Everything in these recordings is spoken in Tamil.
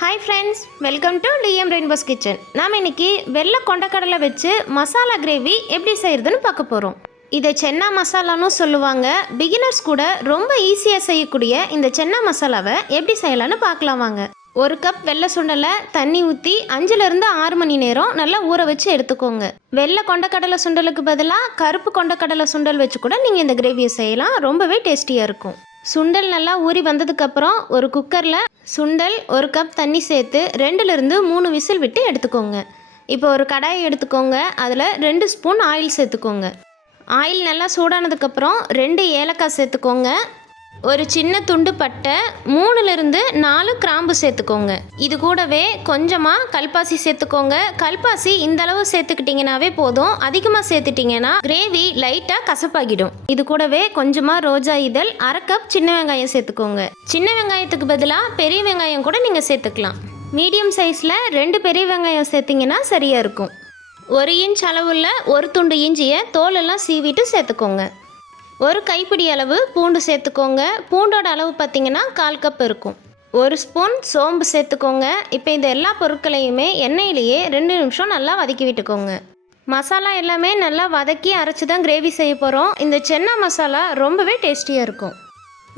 Hi friends, welcome to TM rainbow's kitchen. நாம் இன்றைக்கி வெள்ளை கொண்டக்கடலை வச்சு மசாலா கிரேவி எப்படி செய்கிறதுன்னு பார்க்க போகிறோம். இதை சென்னா மசாலான்னு சொல்லுவாங்க. பிகினர்ஸ் கூட ரொம்ப ஈஸியாக செய்யக்கூடிய இந்த சென்னா மசாலாவை எப்படி செய்யலான்னு பார்க்கலாம் வாங்க. ஒரு கப் வெள்ளை சுண்டலை தண்ணி ஊற்றி 5-6 மணி நேரம் நல்லா ஊற வச்சு எடுத்துக்கோங்க. வெள்ளை கொண்டக்கடலை சுண்டலுக்கு பதிலாக கருப்பு கொண்டக்கடலை சுண்டல் வச்சு கூட நீங்கள் இந்த கிரேவியை செய்யலாம். ரொம்பவே டேஸ்டியாக இருக்கும். சுண்டல் நல்லா ஊறி வந்ததுக்கப்புறம் ஒரு குக்கரில் சுண்டல் 1 கப் தண்ணி சேர்த்து 2-3 விசில் விட்டு எடுத்துக்கோங்க. இப்போ ஒரு கடாயை எடுத்துக்கோங்க. அதில் 2 ஸ்பூன் ஆயில் சேர்த்துக்கோங்க. ஆயில் நல்லா சூடானதுக்கப்புறம் 2 ஏலக்காய் சேர்த்துக்கோங்க. ஒரு சின்ன துண்டு பட்டை, 3-4 கிராம்பு சேர்த்துக்கோங்க. இது கூடவே கொஞ்சமாக கல்பாசி சேர்த்துக்கோங்க. கல்பாசி இந்த அளவு சேர்த்துக்கிட்டிங்கனாவே போதும். அதிகமாக சேர்த்துட்டிங்கன்னா கிரேவி லைட்டாக கசப்பாகிடும். இது கூடவே கொஞ்சமாக ரோஜா இதழ், 1/2 கப் சின்ன வெங்காயம் சேர்த்துக்கோங்க. சின்ன வெங்காயத்துக்கு பதிலாக பெரிய வெங்காயம் கூட நீங்கள் சேர்த்துக்கலாம். மீடியம் சைஸில் 2 பெரிய வெங்காயம் சேர்த்திங்கன்னா சரியாக இருக்கும். 1 இன்ச் அளவுள்ள ஒரு துண்டு இஞ்சியை தோலெல்லாம் சீவிட்டு சேர்த்துக்கோங்க. ஒரு கைப்பிடி அளவு பூண்டு சேர்த்துக்கோங்க. பூண்டோட அளவு பார்த்திங்கன்னா 1/4 கப் இருக்கும். 1 ஸ்பூன் சோம்பு சேர்த்துக்கோங்க. இப்போ இந்த எல்லா பொருட்களையுமே எண்ணெயிலேயே 2 நிமிஷம் நல்லா வதக்கி விட்டுக்கோங்க. மசாலா எல்லாமே நல்லா வதக்கி அரைச்சி தான் கிரேவி செய்ய போகிறோம். இந்த சென்னா மசாலா ரொம்பவே டேஸ்டியாக இருக்கும்.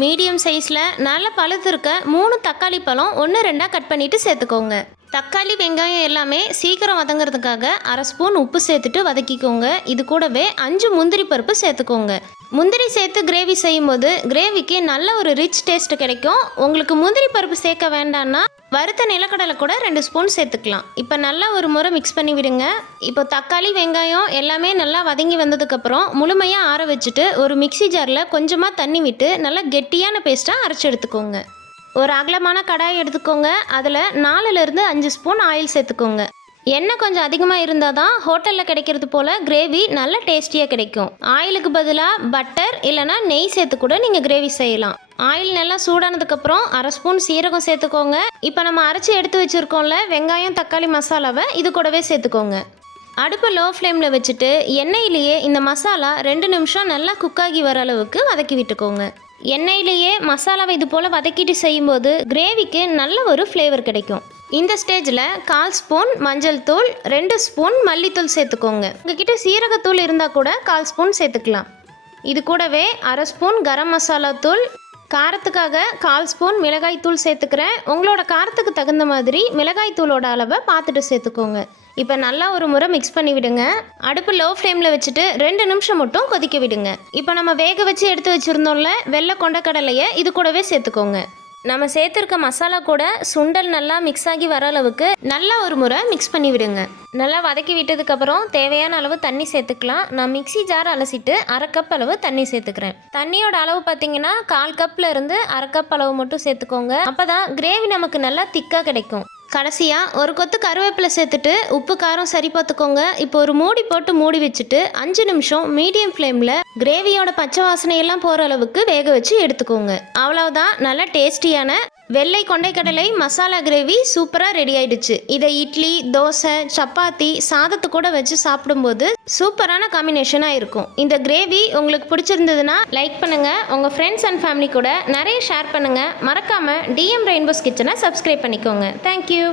மீடியம் சைஸில் நல்ல பழுத்து இருக்க 3 தக்காளி பழம் 1-2 கட் பண்ணிவிட்டு சேர்த்துக்கோங்க. தக்காளி வெங்காயம் எல்லாமே சீக்கிரம் வதங்கிறதுக்காக 1/2 ஸ்பூன் உப்பு சேர்த்துட்டு வதக்கிக்கோங்க. இது கூடவே 5 முந்திரி பருப்பு சேர்த்துக்கோங்க. முந்திரி சேர்த்து கிரேவி செய்யும்போது கிரேவிக்கு நல்ல ஒரு ரிச் டேஸ்ட் கிடைக்கும். உங்களுக்கு முந்திரி பருப்பு சேர்க்க வேண்டாம்னா வறுத்த நிலக்கடலை கூட 2 ஸ்பூன் சேர்த்துக்கலாம். இப்போ நல்லா ஒரு முறை மிக்ஸ் பண்ணி விடுங்க. இப்போ தக்காளி வெங்காயம் எல்லாமே நல்லா வதங்கி வந்ததுக்கப்புறம் முழுமையாக ஆற வச்சுட்டு ஒரு மிக்சி ஜாரில் கொஞ்சமாக தண்ணி விட்டு நல்லா கெட்டியான பேஸ்ட்டாக அரைச்சி எடுத்துக்கோங்க. ஒரு அகலமான கடாய் எடுத்துக்கோங்க. அதில் 4-5 ஸ்பூன் ஆயில் சேர்த்துக்கோங்க. எண்ணெய் கொஞ்சம் அதிகமாக இருந்தால் தான் ஹோட்டலில் கிடைக்கிறது போல் கிரேவி நல்ல டேஸ்டியாக கிடைக்கும். ஆயிலுக்கு பதிலாக பட்டர் இல்லைனா நெய் சேர்த்து கூட நீங்கள் கிரேவி செய்யலாம். ஆயில் நல்லா சூடானதுக்கப்புறம் 1/2 ஸ்பூன் சீரகம் சேர்த்துக்கோங்க. இப்போ நம்ம அரைச்சி எடுத்து வச்சுருக்கோம்ல வெங்காயம் தக்காளி மசாலாவை இது கூடவே சேர்த்துக்கோங்க. அடுப்பு லோ ஃப்ளேமில் வச்சுட்டு எண்ணெயிலேயே இந்த மசாலா 2 நிமிஷம் நல்லா குக்காகி வர அளவுக்கு வதக்கி விட்டுக்கோங்க. எண்ணெயிலேயே மசாலாவை இது போல் வதக்கிட்டு செய்யும்போது கிரேவிக்கு நல்ல ஒரு ஃப்ளேவர் கிடைக்கும். இந்த ஸ்டேஜில் 1/4 ஸ்பூன் மஞ்சள் தூள், 2 ஸ்பூன் மல்லித்தூள் சேர்த்துக்கோங்க. உங்ககிட்ட சீரகத்தூள் இருந்தால் கூட 1/4 ஸ்பூன் சேர்த்துக்கலாம். இது கூடவே 1/2 ஸ்பூன் கரம் மசாலா தூள், காரத்துக்காக 1/4 ஸ்பூன் மிளகாய் தூள் சேர்த்துக்கிறேன். உங்களோட காரத்துக்கு தகுந்த மாதிரி மிளகாய் தூளோட அளவை பார்த்துட்டு சேர்த்துக்கோங்க. இப்போ நல்லா ஒரு முறை மிக்ஸ் பண்ணி விடுங்க. அடுப்பு லோ ஃப்ளேமில் வச்சுட்டு 2 நிமிஷம் மட்டும் கொதிக்க விடுங்க. இப்போ நம்ம வேக வச்சு எடுத்து வச்சுருந்தோம்ல வெள்ளை கொண்டக்கடலையை இது கூடவே சேர்த்துக்கோங்க. நம்ம சேர்த்துருக்க மசாலா கூட சுண்டல் நல்லா மிக்ஸ் ஆகி வர அளவுக்கு நல்லா ஒரு முறை மிக்ஸ் பண்ணி விடுங்க. நல்லா வதக்கி விட்டதுக்கப்புறம் தேவையான அளவு தண்ணி சேர்த்துக்கலாம். நான் மிக்சி ஜார் அலசிட்டு 1/2 கப் அளவு தண்ணி சேர்த்துக்கிறேன். தண்ணியோட அளவு பார்த்தீங்கன்னா 1/4 கப்பில் இருந்து 1/2 கப் அளவு மட்டும் சேர்த்துக்கோங்க. அப்போ தான் கிரேவி நமக்கு நல்லா திக்காக கிடைக்கும். கடைசியாக ஒரு கொத்து கருவேப்பிலை சேர்த்துட்டு உப்பு காரம் சரி பார்த்துக்கோங்க. இப்போ ஒரு மூடி போட்டு மூடி வச்சுட்டு 5 நிமிஷம் மீடியம் ஃப்ளேமில் கிரேவியோட பச்சை வாசனையெல்லாம் போகிற அளவுக்கு வேக வச்சு எடுத்துக்கோங்க. அவ்வளவுதான், நல்ல டேஸ்டியான வெள்ளை கொண்டைக்கடலை மசாலா கிரேவி சூப்பராக ரெடி ஆயிடுச்சு. இதை இட்லி, தோசை, சப்பாத்தி, சாதத்தை கூட வச்சு சாப்பிடும்போது சூப்பரான காம்பினேஷனாக இருக்கும். இந்த கிரேவி உங்களுக்கு பிடிச்சிருந்ததுன்னா லைக் பண்ணுங்கள். உங்கள் ஃப்ரெண்ட்ஸ் அண்ட் ஃபேமிலி கூட நிறைய ஷேர் பண்ணுங்கள். மறக்காமல் டிஎம் ரெயின்போஸ் கிச்சனை சப்ஸ்கிரைப் பண்ணிக்கோங்க. தேங்க்யூ.